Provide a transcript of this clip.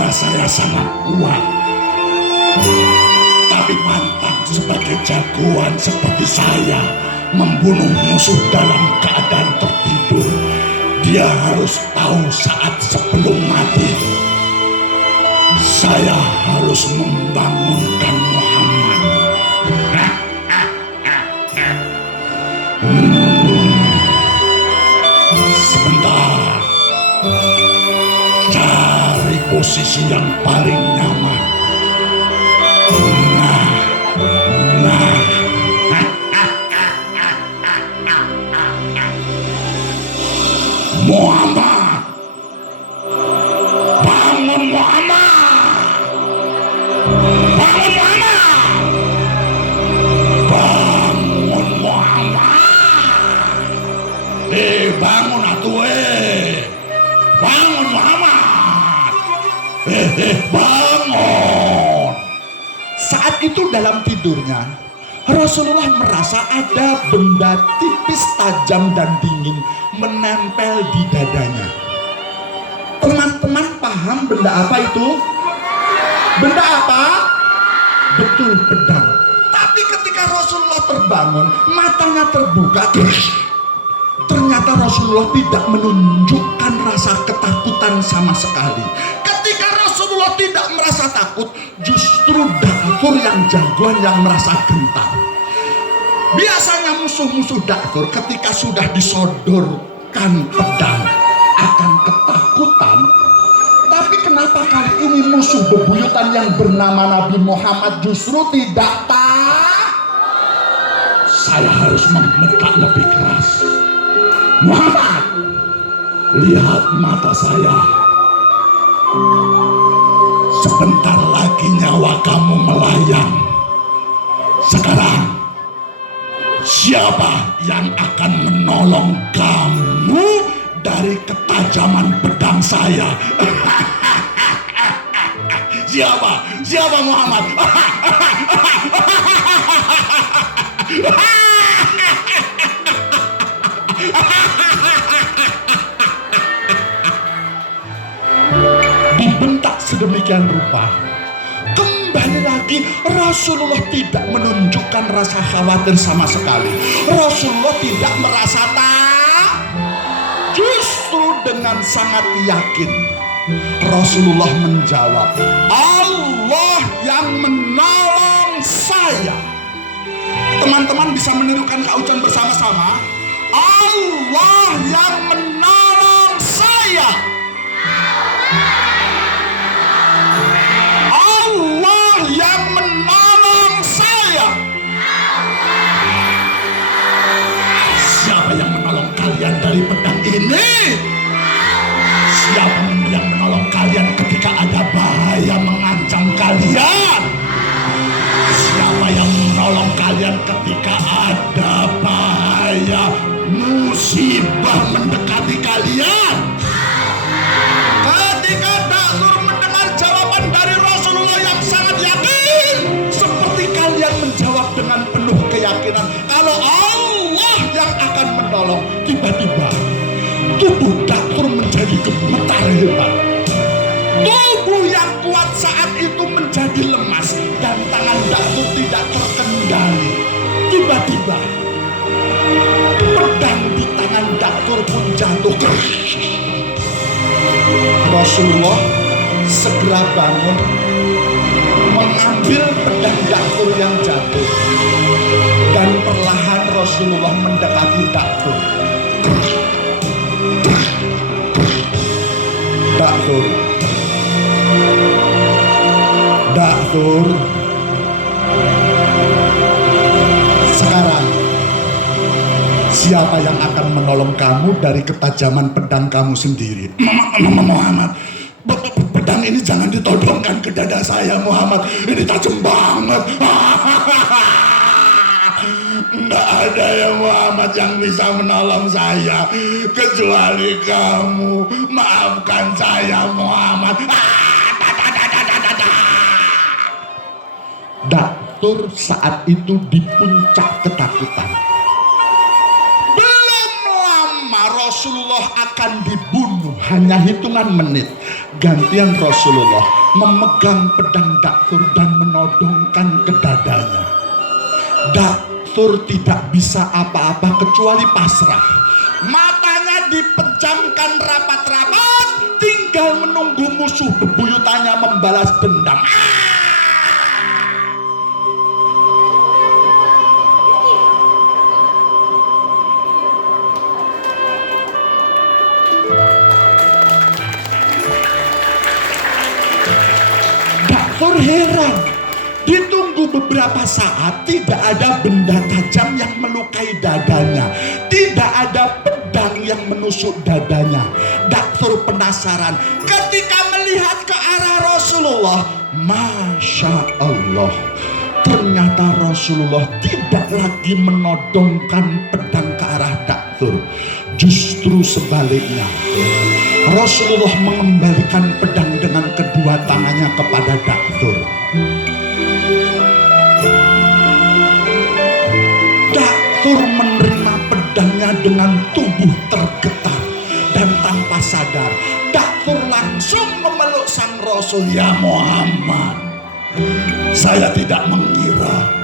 tenaga saya sangat kuat. Tapi pantang sebagai jagoan seperti saya membunuh musuh dalam keadaan tertidur. Dia harus tahu saat sebelum mati. Saya harus membangunkan Muhammad. Sebentar. Cari posisi yang paling nyaman. Nah. Muhammad. Bangun Muhammad. Bangun Muhammad. Bangun Muhammad. Bangun atuh Bangun Muhammad. Bangun. Saat itu dalam tidurnya Rasulullah merasa ada benda tipis tajam dan dingin menempel di dadanya. Teman-teman paham benda apa itu? Benda apa? Betul, pedang. Tapi ketika Rasulullah terbangun, matanya terbuka. Ternyata Rasulullah tidak menunjukkan rasa ketakutan sama sekali. Ketika Rasulullah tidak merasa takut, justru Daktur yang jagoan yang merasa gentar. Biasanya musuh-musuh Daktur ketika sudah disodorkan pedang akan ketakutan. Tapi kenapa kali ini musuh bebuyutan yang bernama Nabi Muhammad justru tidak takut? Saya harus membentak lebih keras. Muhammad, lihat mata saya. Sebentar lagi nyawa kamu melayang. Sekarang, siapa yang akan menolong kamu dari ketajaman pedang saya? Siapa? Siapa Muhammad? Dibentak sedemikian rupa, kembali lagi Rasulullah tidak menunjukkan rasa khawatir sama sekali. Rasulullah tidak merasa takut. Justru dengan sangat yakin Rasulullah menjawab, Allah yang menolong saya. Teman-teman bisa menirukan kaucan bersama-sama. Allah yang menolong saya. Allah yang menolong saya. Siapa yang menolong kalian dari pedang ini? Siapa yang menolong kalian ketika ada bahaya mengancam kalian? Siapa yang menolong kalian ketika ada bahaya musibah mendekati kalian? Ketika Daktur mendengar jawaban dari Rasulullah yang sangat yakin, seperti kalian menjawab dengan penuh keyakinan kalau Allah yang akan menolong, tiba-tiba tubuh Daktur menjadi gemetar hebat. Tubuh yang kuat saat itu menjadi lemas dan tangan Daktur tidak terkendali. Tiba-tiba pedang di tangan Daktur pun jatuh. Rasulullah segera bangun, mengambil pedang Daktur yang jatuh, dan perlahan Rasulullah mendekati Daktur. Daktur, sekarang siapa yang akan menolong kamu dari ketajaman pedang kamu sendiri? Muhammad, pedang ini jangan ditodongkan ke dada saya Muhammad. Ini tajam banget. Nggak ada ya Muhammad yang bisa menolong saya kecuali kamu. Maafkan saya Muhammad. Daktur saat itu di puncak ketakutan. Belum lama Rasulullah akan dibunuh, hanya hitungan menit. Gantian Rasulullah memegang pedang Daktur dan menodongkan ke dadanya. Daktur tidak bisa apa-apa kecuali pasrah. Matanya dipejamkan rapat-rapat, tinggal menunggu musuh bebuyutannya membalas dendam. Daktur heran. Ditunggu beberapa saat, tidak ada benda tajam yang melukai dadanya, tidak ada pedang yang menusuk dadanya. Daktur penasaran. Ketika melihat ke arah Rasulullah, Masya Allah, ternyata Rasulullah tidak lagi menodongkan pedang ke arah Daktur. Justru sebaliknya, Rasulullah mengembalikan pedang dengan kedua tangannya kepada Daktur. Daktur menerima pedangnya dengan tubuh tergetar, dan tanpa sadar Daktur langsung memeluk sang Rasul. Ya Muhammad, saya tidak mengira